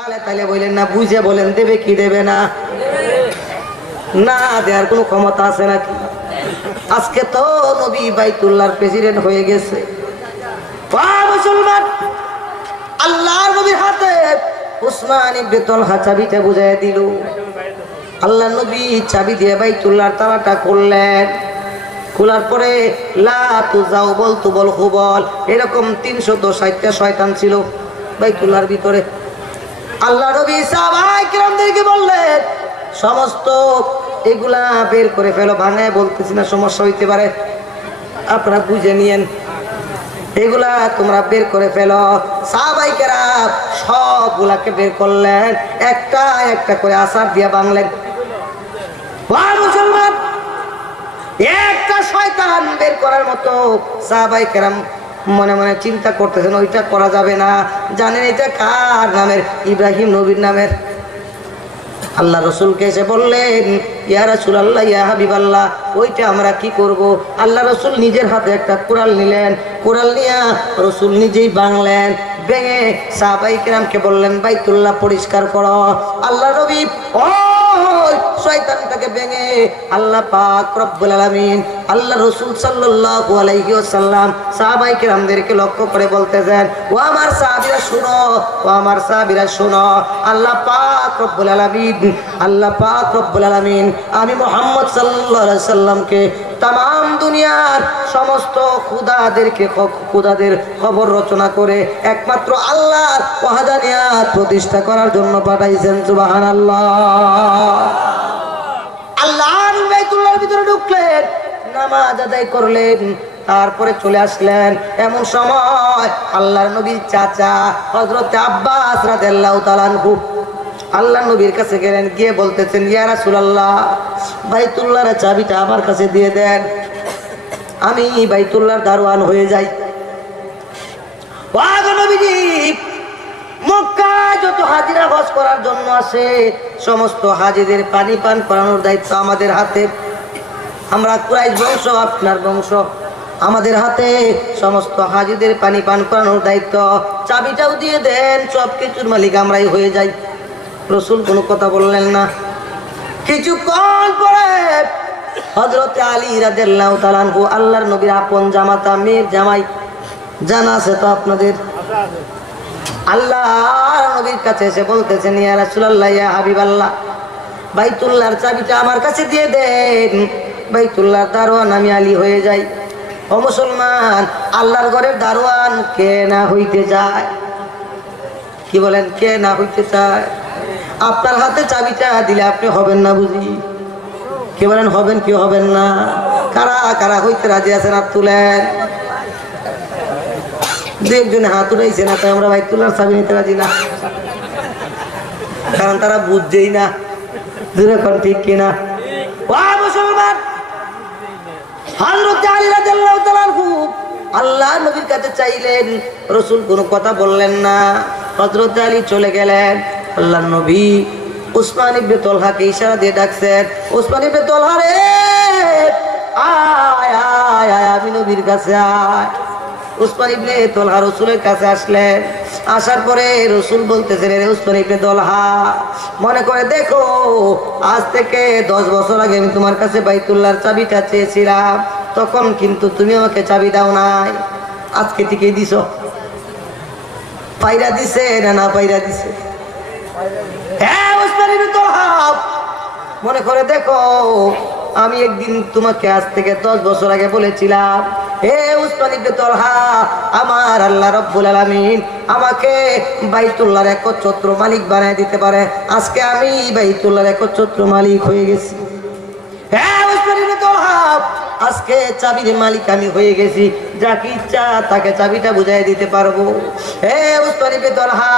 তাহলে তাহলে বললেন না, বুঝে বলেন দেবে কি দেবে না? না দেওয়ার কোনো ক্ষমতা আছে নাকি? আজকে তো নবী বাইতুল্লাহর প্রেসিডেন্ট হয়ে গেছে। মুসলমান, আল্লাহর নবীর হাতে উসমান ইবনে তালহা চাবিটা বুঝাইয়া দিল। আল্লাহ নবী চাবি দিয়ে বাইতুল্লাহর তালাটা খুললেন। খোলার পরে লা তুজাউ বলতু বল হুবল এরকম 360টা শয়তান ছিল বাইতুল্লাহর ভিতরে। আল্লাহ নবী সাহাবায়ে কিরামদেরকে বললেন, সমস্ত এগুলা বের করে ফেলো। ভাঙায় বলতেছি না, সমস্যা হইতে পারে, আপনারা বুঝে নিয়েন। এগুলা তোমরা বের করে ফেলো। সাহাবায়ে কেরাম সবগুলাকে বের করলেন, একটা একটা করে আসার দিয়া ভাঙলেন। মুসলমান, একটা শয়তান বের করার মতো সাহাবায়ে কেরাম মনে মনে চিন্তা করতেছেন, ওইটা করা যাবে না। জানেন এটা কার নামের? ইব্রাহিম নবীর নামের। আল্লাহ রসুলকে এসে বললেন, ইয়া রাসূলুল্লাহ, ইয়া হাবিবাল্লাহ, ওইটা আমরা কি করব? আল্লাহ রসুল নিজের হাতে একটা কুড়াল নিলেন। কুড়াল নিয়া রসুল নিজেই ভাঙলেন। ভেঙে সাহাবায়ে কেরামকে বললেন, বাইতুল্লাহ পরিষ্কার করো। আল্লাহ নবী ওই শয়তানটাকে ভেঙে আল্লাহ পাক রব্বুল আলামিন আল্লাহ রাসূল সাল্লাল্লাহু আলাইহি ওয়াসাল্লাম সাহাবায়ে কেরামদেরকে লক্ষ্য করে বলতেছেন, ও আমার সাহাবীরা শুনো, ও আমার সাহাবীরা শুনো, আল্লাহ পাক রব্বুল আলামিন আমি মুহাম্মদ সাল্লাল্লাহু আলাইহি সাল্লামকে তাম দুনিয়ার সমস্ত খুদাদের খবর রচনা করে একমাত্র আল্লাহর ওয়াহদানিয়াত প্রতিষ্ঠা করার জন্য পাঠাইছেন। সুবহানাল্লাহ। আল্লাহর বাইতুল্লাহর ভিতরে ঢুকলেন, নামাজ আদায় করলেন, তারপরে চলে আসলেন। এমন সময় আল্লাহর নবীর চাচা হযরত আব্বাস রাদিয়াল্লাহু তাআলা আনহু আল্লাহ নবীর কাছে গেলেন, গিয়ে বলতেছেন, ইয়া রাসূলুল্লাহ, বাইতুল্লাহর চাবিটা আমার কাছে দিয়ে দেন, আমি বাইতুল্লাহর দারোয়ান হয়ে যাই। নবীজি মক্কায় যত হাজিরা হজ করার জন্য আসে, সমস্ত হাজিদের পানি পান করানোর দায়িত্ব আমাদের হাতে। আমরা কুরাইশ বংশ, আপনার বংশ, আমাদের হাতে সমস্ত হাজিদের পানি পান করানোর দায়িত্ব। চাবিটাও দিয়ে দেন, সব কিছুর মালিক আমরাই হয়ে যাই। রসুল কোনো কথা বললেন না। কিছুক্ষণ পরে হযরত আলী রাদিয়াল্লাহু তাআলা আনহু, আল্লাহর নবীর আপন জামাতা, মেয়ের জামাই, জানা আছে তো আপনাদের, আল্লাহর নবীর কাছে এসে বলতেছেন, ইয়া রাসূলুল্লাহ, ইয়া হাবিবাল্লাহ, বাইতুল্লাহর চাবিটা আমার কাছে দিয়ে দেন, বাইতুল্লাহর দারোয়ান আমি আলী হয়ে যাই। ও মুসলমান, আল্লাহর ঘরের দারোয়ান কে না হইতে চায়? কি বলেন, কে না হইতে চায়? আপনার হাতে চাবিটা দিলে আপনি হবেন না বুঝি? কে বলেন হবেন, কি হবেন না? কারা কারা হইতে রাজি আছেন হাত তুলেন। দু একজনে হাত উঠাইছে না, তাই আমরা বাইতুল্লাহর চাবি নিতে রাজি না, কারণ তারা বুঝছেই না। ঠিক কিনা? মুসলমান, হযরত আলী রাদিয়াল্লাহু তাআলা আনহু আল্লাহ নবীর কাছে চাইলেন, রসুল কোনো কথা বললেন না। হযরত আলী চলে গেলেন। আল্লাহ নবী উসমান ইবনে তালহাকে ইশারা দিয়ে ডাকছেন, উসমান ইবনে তালহা রে, আয় আয় আয়, আমি নবীর কাছে আয়। উসমান ইবনে তালহা রসুলের কাছে আসলেন। আসার পরে রসুল বলতেছেন, রে উসমান ইবনে তালহা, মনে করে দেখো, আজ থেকে 10 বছর আগে আমি তোমার কাছে বাইতুল্লাহর চাবিটা চেয়েছিলাম, তখন কিন্তু তুমি আমাকে চাবি দাও নাই, আজকে ঠিকই দিছো। পায়রা দিছে না পায়রা দিছে? হ্যাঁ উসমান ইবনে তালহা, মনে করে দেখো, আমি একদিন তোমাকে আজ থেকে 10 বছর আগে বলেছিলাম, হে উসমান ইবনে তালহা, আমার আল্লাহ রাব্বুল আলামিন আমাকে বাইতুল্লাহর একচ্ছত্র মালিক বানায় দিতে পারে। আজকে আমি বাইতুল্লাহর একচ্ছত্র মালিক হয়ে গেছি। হ্যাঁ উসমান ইবনে তালহা, আজকে চাবির মালিক আমি হয়ে গেছি, যাকে ইচ্ছা তাকে চাবিটা বুঝাই দিতে পারবো। হে উসমান ইবনে তালহা,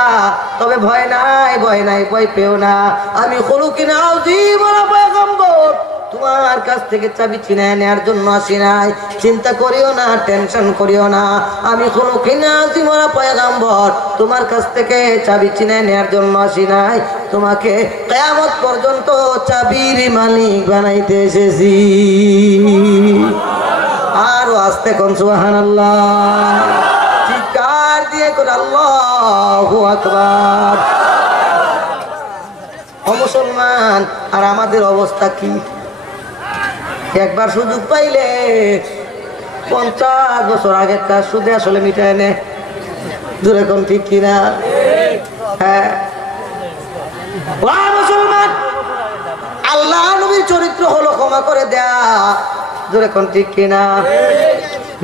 তবে ভয় নাই, ভয় নাই, ভয় পেও না, আমি খুলুকিন আযীম ওয়া পয়গম্বর, তোমার কাছ থেকে চাবি ছিনিয়ে নেওয়ার জন্য আসি নাই। চিন্তা করিও না, টেনশন করিও না, আমি খুলুকিন আযীম ওয়া পয়গম্বর, তোমার কাছ থেকে চাবি ছিনিয়ে নেওয়ার জন্য আসি নাই, তোমাকে কিয়ামত পর্যন্ত চাবির মালিক বানাইতে এসেছি। আরো আস্তে কোন সুবহানাল্লাহ, চিৎকার দিয়ে কোন আল্লাহু আকবার। মুসলমান, আর আমাদের অবস্থা কি? একবার সুযোগ পাইলে 50 বছর আগের কাজ সুদে আসলে মিটায় নে। দূরে কোন ঠিক কিনা? হ্যাঁ মুসলমান, আল্লাহ নবীর চরিত্র হলো ক্ষমা করে দেয়া। দূরে কোন ঠিক কিনা?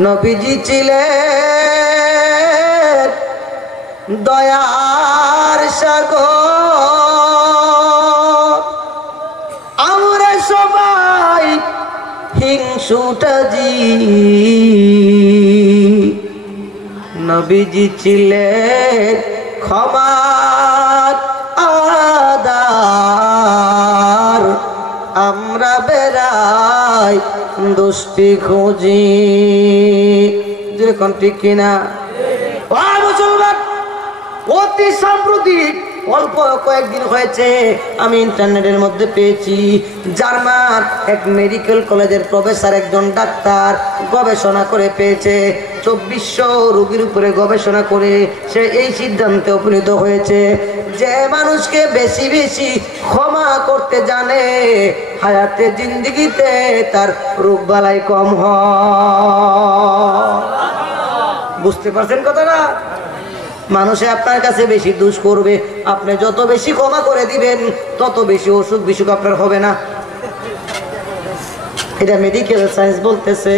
নবীজি ছিলেন দয়ার সাগর, আমরা সবাই হিংসুটা জি। নবীজি ছিলেন ক্ষমার আদার, আমরা বেড়াই দুষ্টি খুঁজি। যেরকম ঠিক কিনা? মুসলমান, অতি সাম্প্রতিক অল্প কয়েকদিন হয়েছে আমি ইন্টারনেটের মধ্যে পেয়েছি, জার্মান এক মেডিকেল কলেজের প্রফেসর, একজন ডাক্তার গবেষণা করে পেয়েছে, 2400 রোগীর উপরে গবেষণা করে সে এই সিদ্ধান্তে উপনীত হয়েছে যে মানুষকে বেশি বেশি ক্ষমা করতে জানে, হায়াতে জিন্দেগিতে তার রোগ বালাই কম হয়। বুঝতে পারছেন কথাটা? মানুষে আপনার কাছে বেশি দোষ করবে, আপনি যত বেশি ক্ষমা করে দিবেন তত বেশি অসুখ বিসুখ আপনার হবে না। এটা মেডিকেল সায়েন্স বলতেছে।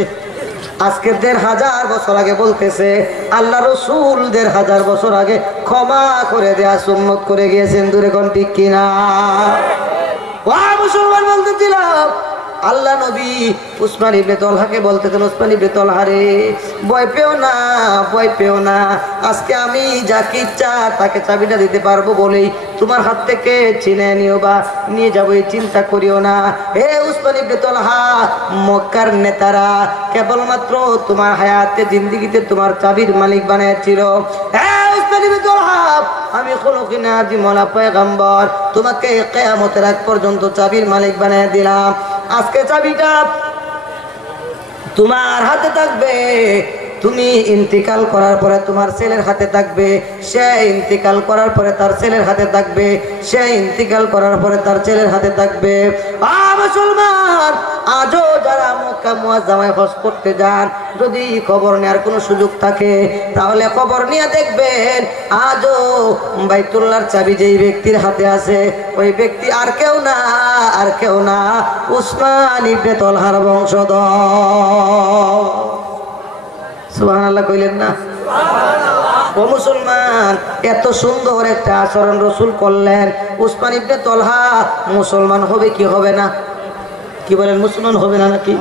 আজকে 1500 বছর আগে বলতেছে, আল্লাহ রসুল 1500 বছর আগে ক্ষমা করে দেয়া সুন্নত করে গিয়েছেন। দূরে কোন ঠিক কিনা? মুসলমান, বলতেছিলাম আল্লাহ নবী উসমান ইবনে তলহাকে বলতেছেন, উসমান ইবনে তলহা রে, ভয় পেও না, ভয় পেও না, আজকে আমি যাকে ইচ্ছা তাকে চাবিটা দিতে পারবো বলেই তোমার হাত থেকে ছিনে নিও বা নিয়ে যাবো, এই চিন্তা করিও না। হে উসমান ইবনে তলহা, মক্কার নেতারা কেবলমাত্র তোমার হায়াতে জিন্দেগিতে তোমার চাবির মালিক বানিয়েছিল। আমি খোলকিনা দিমলা পয়গম্বর, তোমাকে কিয়ামতের আগ পর্যন্ত চাবির মালিক বানিয়ে দিলাম। আজকে চাবিটা তোমার হাতে থাকবে, তুমি ইন্তিকাল করার পরে তোমার ছেলের হাতে থাকবে, সে ইন্তিকাল করার পরে তার ছেলের হাতে থাকবে, সে ইন্তিকাল করার পরে তার ছেলের হাতে থাকবে। মুসলমান, আজও যারা মক্কা মুআজ্জামায় হজ করতে যান, যদি খবর নেওয়ার কোনো সুযোগ থাকে তাহলে খবর নিয়ে দেখবেন আজও বাইতুল্লাহর চাবি যেই ব্যক্তির হাতে আছে ওই ব্যক্তি আর কেউ না, আর কেউ না, উসমান ইবনে তলহার বংশধর। সুবহানাল্লাহ কইলেন না? ও মুসলমান, এত সুন্দর একটা আচরণ রসুল করলেন, উসমান ইবনে তলহা মুসলমান হবে কি হবে না? কি বলেন, মুসলমান হবে না নাকি?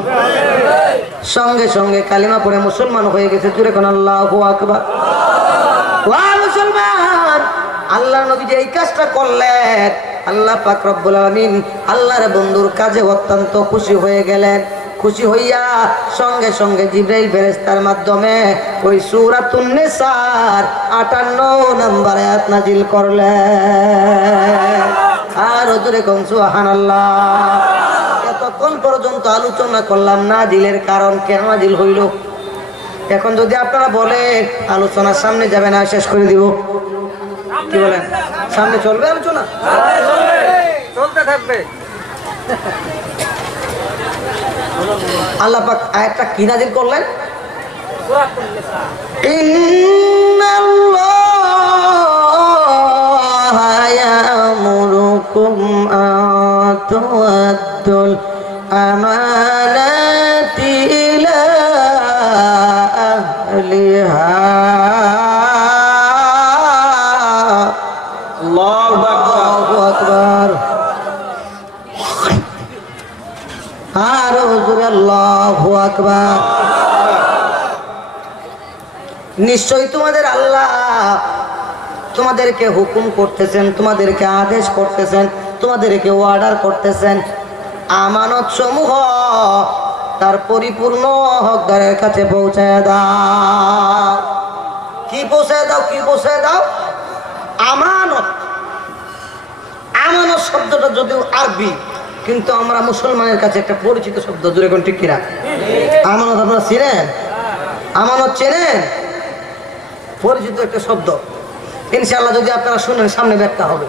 সঙ্গে সঙ্গে কালিমা পড়ে মুসলমান হয়ে গেছে। জুড়ে কোন আল্লাহু আকবার। ওয়া মুসলমান, আল্লাহ নবী যে এই কাজটা করলেন, আল্লাহ পাক রব্বুল আলামিন আল্লাহর বন্ধুর কাজে অত্যন্ত খুশি হয়ে গেলেন। খুশি হইয়া সঙ্গে সঙ্গে জিবরাইল ফেরেশতার মাধ্যমে ওই সূরাতুন নিসার 58 নম্বর আয়াত নাজিল করলেন। আর জোরে কোন সুবহানাল্লাহ। এতক্ষণ পর্যন্ত আলোচনা করলাম নাজিলের কারণ, কেন নাজিল হইল। এখন যদি আপনারা বলেন আলোচনার সামনে যাবে না, শেষ করে দিব। কি বলেন, সামনে চলবে আলোচনা? চলতে থাকবে। আল্লাহ পাক আয়াতটা কি নাজিল করলেন? ইন্নাল্লাহা ইয়ামুরুকুম আন তুআদ্দুল আমানাতি ইলা আহলিহা। আল্লাহু আকবার। আরো জোরে আল্লাহু আকবার। নিশ্চয়ই তোমাদের আল্লাহ তোমাদেরকে হুকুম করতেছেন, তোমাদেরকে আদেশ করতেছেন, তোমাদেরকে অর্ডার করতেছেন, আমানত সমূহ তার পরিপূর্ণ হকদারের কাছে পৌঁছায় দাও। কি পৌঁছায় দাও? কি পৌঁছায় দাও? আমানত। আমানত শব্দটা যদিও আরবি, কিন্তু আমরা মুসলমানের কাছে একটা পরিচিত শব্দ। জোরে কোন ঠিক কিনা? আমানত আপনারা চেনেন? আমানত চেনেন? পরিচিত একটা শব্দ। ইনশাআল্লাহ যদি আপনারা শুনেন সামনে ব্যাখ্যা হবে।